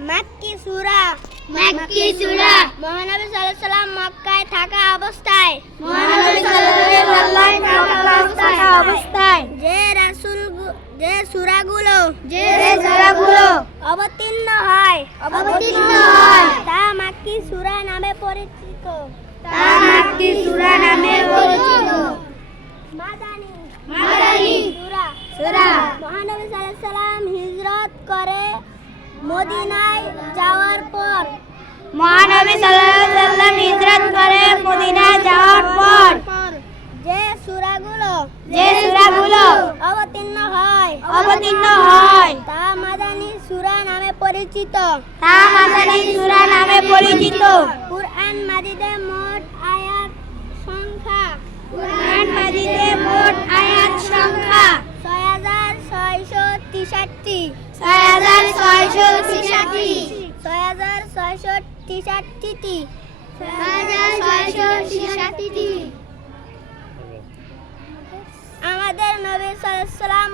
মাক্কি সূরা মহানবী সাল্লাল্লাহু আলাইহি সাল্লাম মক্কায় থাকা অবস্থায় যে সূরাগুলো অবতীর্ণ হয় তা মাক্কি সূরা নামে পরিচিত মাদানী সূরা মহানবী সাল্লাল্লাহু আলাইহি সাল্লাম হিজরত করে মদিনায় যাওয়ার পর যে সূরাগুলো অবতীর্ণ হয় তা মাদানী সূরা নামে পরিচিত কুরআন মাজিদে মোট আয়াত সংখ্যা 6663 আমাদের নবী সাল্লাল্লাহু আলাইহি ওয়াসাল্লাম